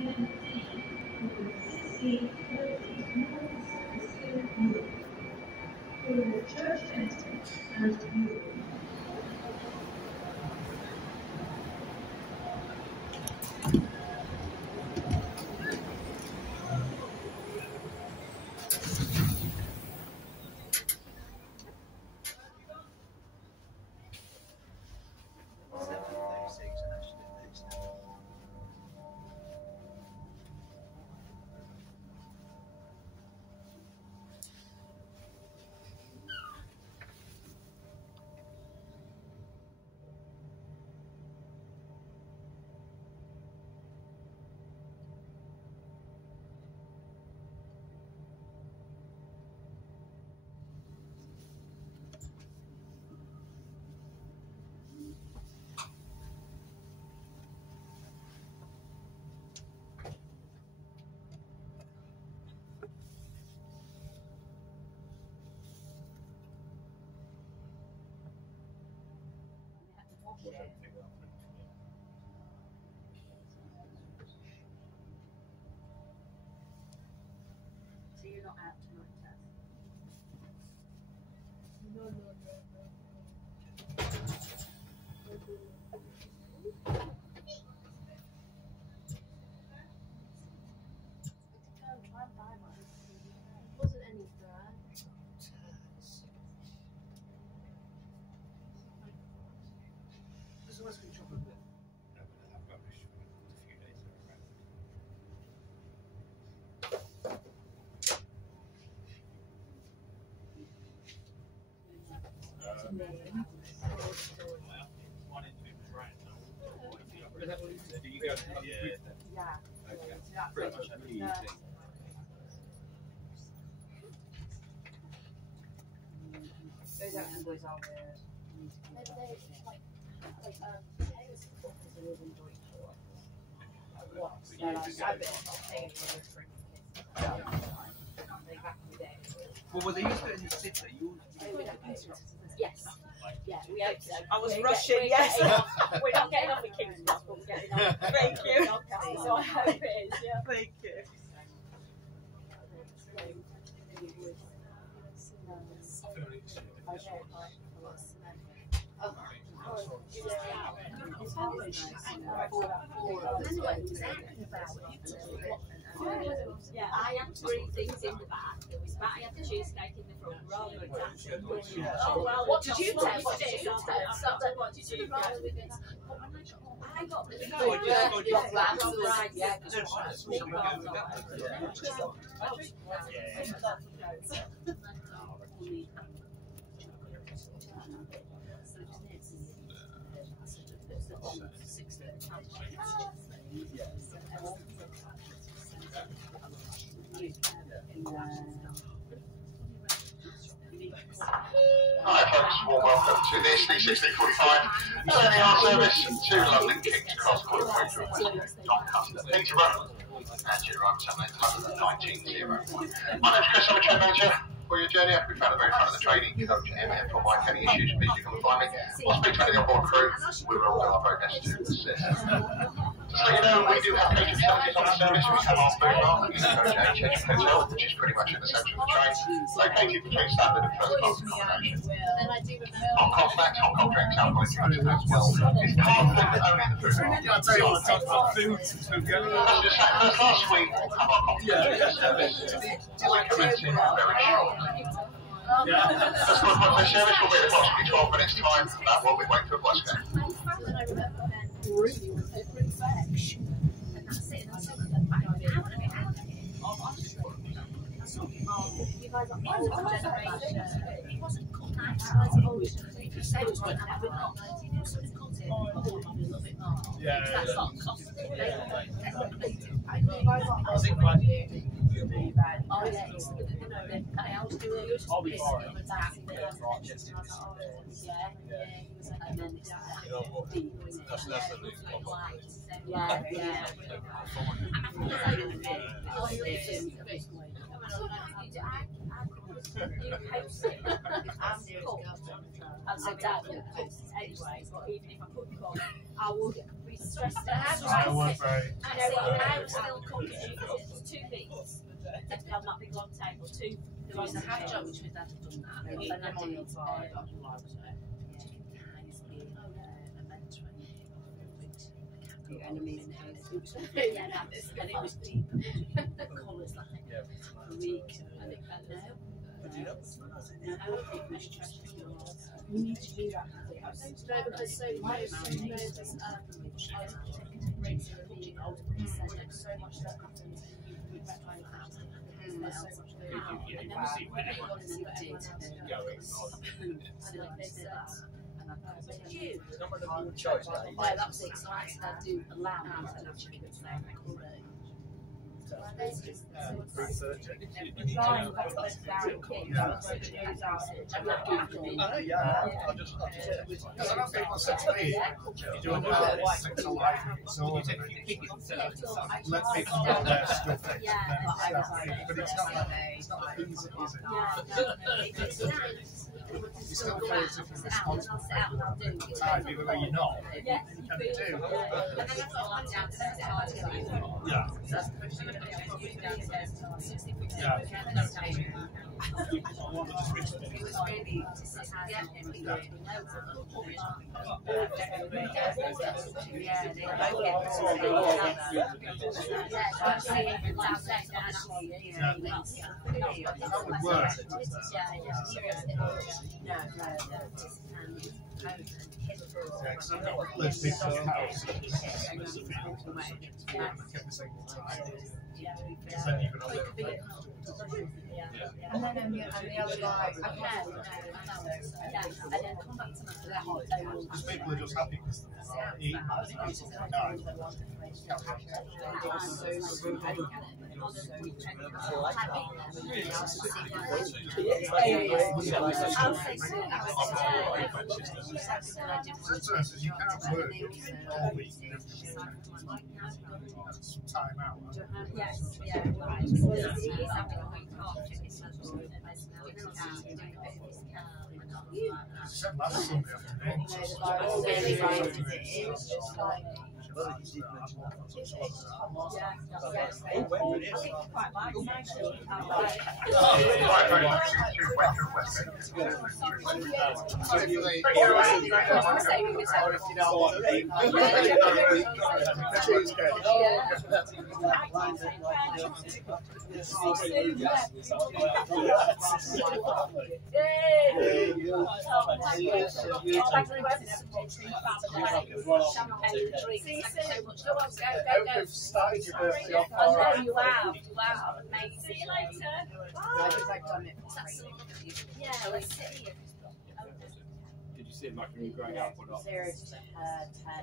So you're not out tonight, Tess? No. Wasn't any there. There's always been chocolate bit. No, but I'll have rubbish for a few days. Do you go to the Yeah. Okay. So that's Pretty much every evening. Those actually boys are weird. Well, were they used to it in the city? Yes. Yeah, we hope so. I was rushing, yes. We're not getting off at King's Cross, but we're getting off. Thank you. Doncaster, so I hope it is, yeah. Thank you. Yeah, I had 3 things in the back. But I had the cheesecake in the front row. Oh well, what did you test? What did you test? What did you test? I got the right, yeah. Hi folks, warm welcome to this, the 1645 LNER service to London King's Cross, quarter through Doncaster, Peterborough, and your time 1901. My name's Chris, I'm a train manager for your journey. I've been found at the very front of the train, coach MF for my any issues, please do come and find me. Or speak to any on board crew, we will all do our very best to assist. So you know, we do have catering facilities on the service. We have our food bar at the HH Hotel, which is pretty much in the centre of the train, located between standard and first class accommodation. Hot cold snacks, hot cold drinks, alcoholic drinks as well. It's carpeted only in the food bar. I'll tell you what, I talked about food since we've got it. As just said, first class suite will have our complimentary service. We're commencing very shortly. First class Wi-Fi service will be in approximately 12 minutes time. That will be waiting for a bus gate. Yeah. Oh yeah, it's the I always do it. I'll be fine. Yeah, and then it's That's the thing. yeah, yeah. I'm so dad will post it anyway, but even if I couldn't come, I would be stressed out. I would still come to 2 meets. I'm not big long table, 2. There was a half job which my dad had done that. And I did a amazing house. And it was deep. The colours like a week. And it felt no. You need to do that. No, because so much so much stuff happens and you find out. There's so much that was exciting. I do allow me to actually People said to me, you do a six alive so let people know their stuff, but it's not like easy, is it? You still feel as if you're responsible for the time, even though you're not. You kind of do. Yeah. That would work. Yeah, because I've got those people's houses every single time. Because then you can all live there. And then the other guy, and then come back to my Because people are just happy because they're eating. So you can't work all week and some time out. Yes, yeah, right. You said last Sunday afternoon. Started your birthday off. I know you have. Wow, amazing. See you later. Yeah, let's see. Did you see it back when you were growing up or not? 0 to 10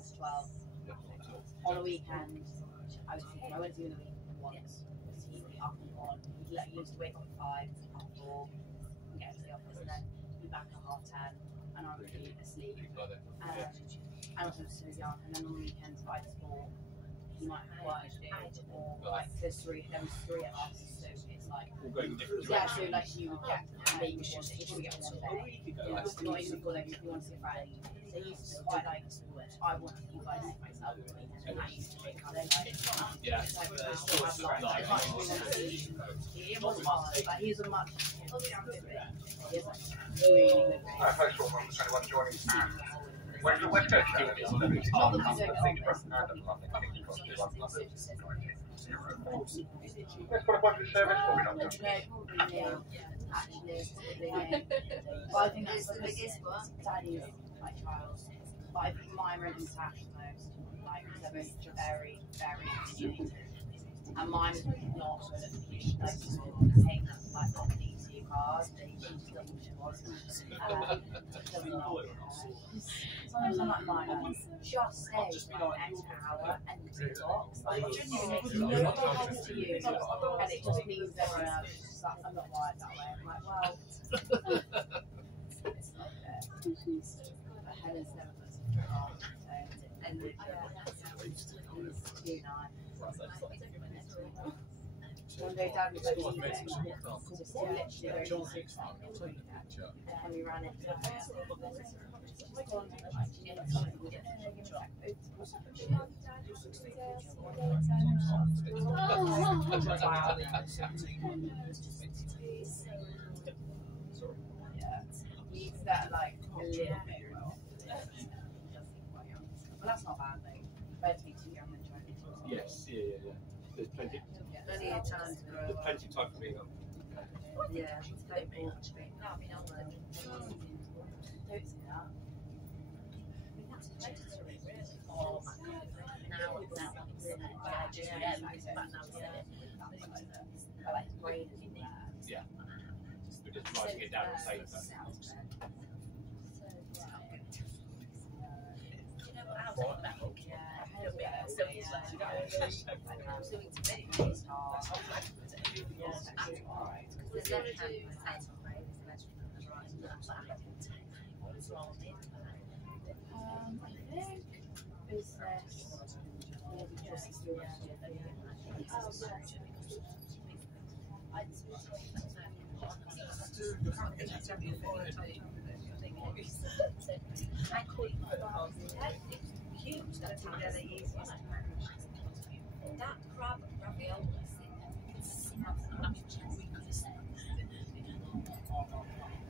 to 12. On a weekend, I went to the weekend once. He'd be up and on. He used to wake up at 5, half 4, and get to the office, and then be back at 10:30, and I would be asleep. And also so young, and then on the weekends, by sport, he might have work, or like there was 3 of us, so it's like yeah, so like you would get maybe just if we get on one day, not even before if you want to see a friend. So he used to quite like I want you guys to myself, and that used to make yeah. He wasn't hard, but he was a much he was really good. First of all, anyone joining West Coast Let's put a budget service for me, not But I think that's the biggest one. Daddy's like child. But I think my rent and tax the most. Like they're both very, very And mine's not sort of paying that like not an easy card. She just doesn't want sometimes I'm like, mine, just say like an extra hour and box. Like, it genuinely makes no difference to you, and it just means everyone else is just like, I'm not wired that way. I'm like, well, it's not fair. But Helen's never put something on, so, and it's too nice. One day down to the just literally when we ran it. Needs that like a little bit. Well, that's not bad though. Better to be too young than trying to. Yes, yeah. There's plenty. Plenty of time to grow. There's plenty of time for me. Yeah, it's like don't say that. Oh my god. Now it's that one. Like brain is there. Yeah. We're just writing it down and saying that. That crab ravioli.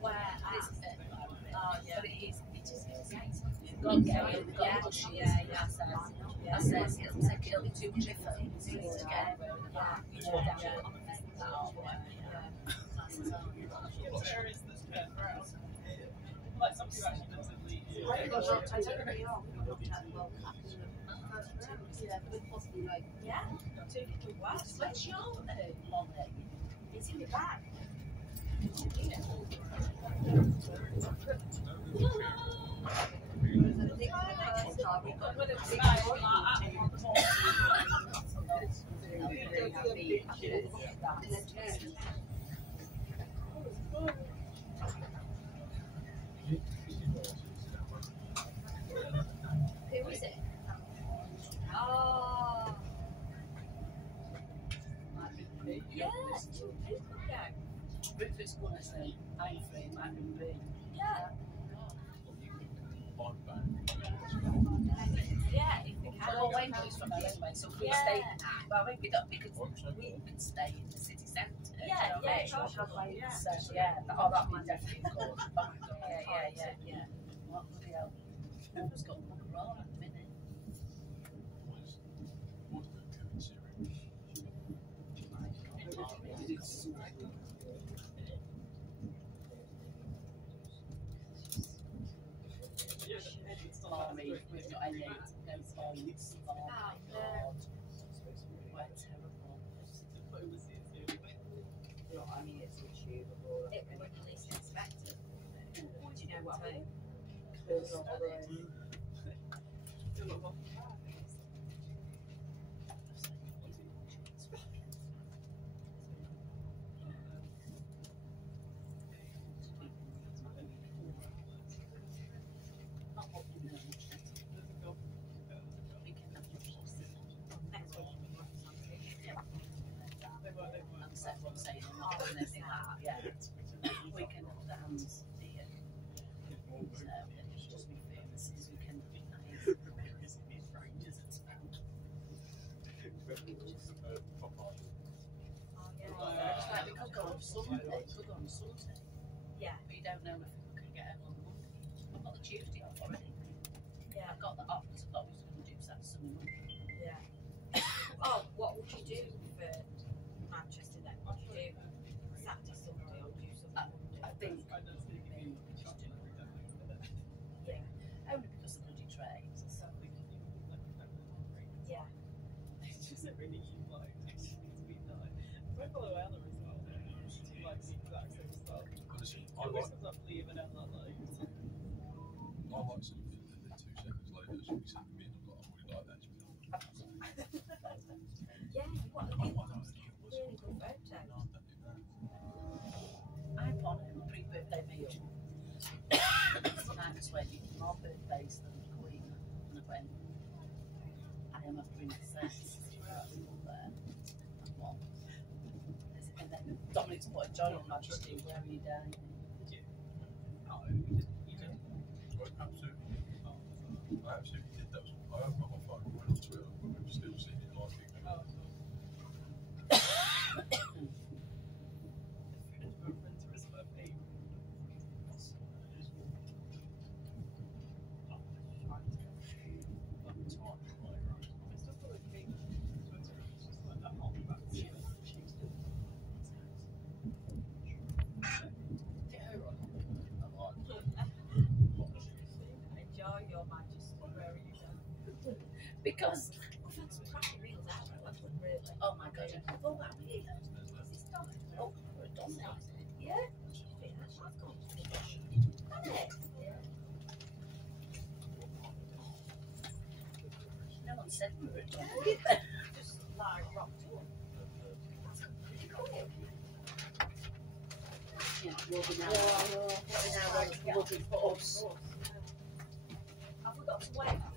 Where oh yeah, but it is. I said it'll be too much effort to get like something that actually does in Leeds. I don't really know. Yeah, two little words. Where's your lolly? It's in the bag. Who is it? Oh. Yeah, two people go. Rupert Gunnarsson, I'm free, Magnum B. Yeah. Yeah, if we can. Well, Wembley's from there anyway, so if we stay in that. Well, maybe not because we can stay in the city centre. Yeah. So, yeah. Oh, that would definitely go back. Yeah. What the hell? Who's got macaroni at the minute? I mean, we've got any no phones. Oh my god. We're terrible. I mean, it's achievable. It would at least expect it. Do you know what I mean? We can have the hands here. So it's just be famous as we can. We could go on Sunday. Yeah. But you don't know if we can get it on Monday. I've got the Tuesday off already. Yeah. I've got the off because I thought we were going to do Saturday, Sunday, Monday. Yeah. Oh, what would you do for Manchester then? What would you do Saturday, Sunday, or do something Monday? I think maybe just do yeah. Only because of bloody trains. So. Yeah. It's just a really like. meal. Times when you can more birthdays than the Queen. And I went, I am offering sex. There. Well, and then Dominic's put a joy on Majesty, where are you down? Absolutely. I absolutely did that. I opened up my phone and went on Twitter, but we were still seeing it live. Enjoy your Majesty. Where are you going? Because, We've had some cracking meals out there, haven't we, really? oh my god, I thought that we did. Oh, we're done now. Yeah? No one said we were done, did they? Just like rocked up. Yeah, we'll be now. Yeah, I know. We'll be now ready for us. Have we got to wait?